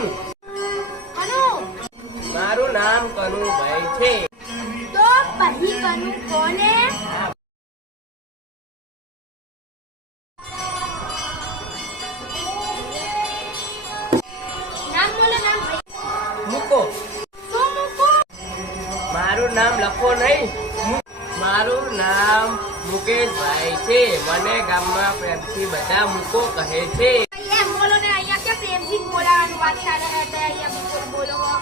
કોણ? કનુ. મારું નામ કનુભાઈ છે. તો પછી કનુ કોને? નામ બોલો નામ ભાઈ. મૂકો. શું મૂકો? મારું નામ લખો નહીં. મારું નામ મુકેશભાઈ છે. મને ગામમાં પ્રેમથી બધા મૂકો કહે છે. એમ બોલો ને, અહીંયા ક્યાં પ્રેમથી બોલાવાનું વાત ચાલે છે? અહીંયા બોલો.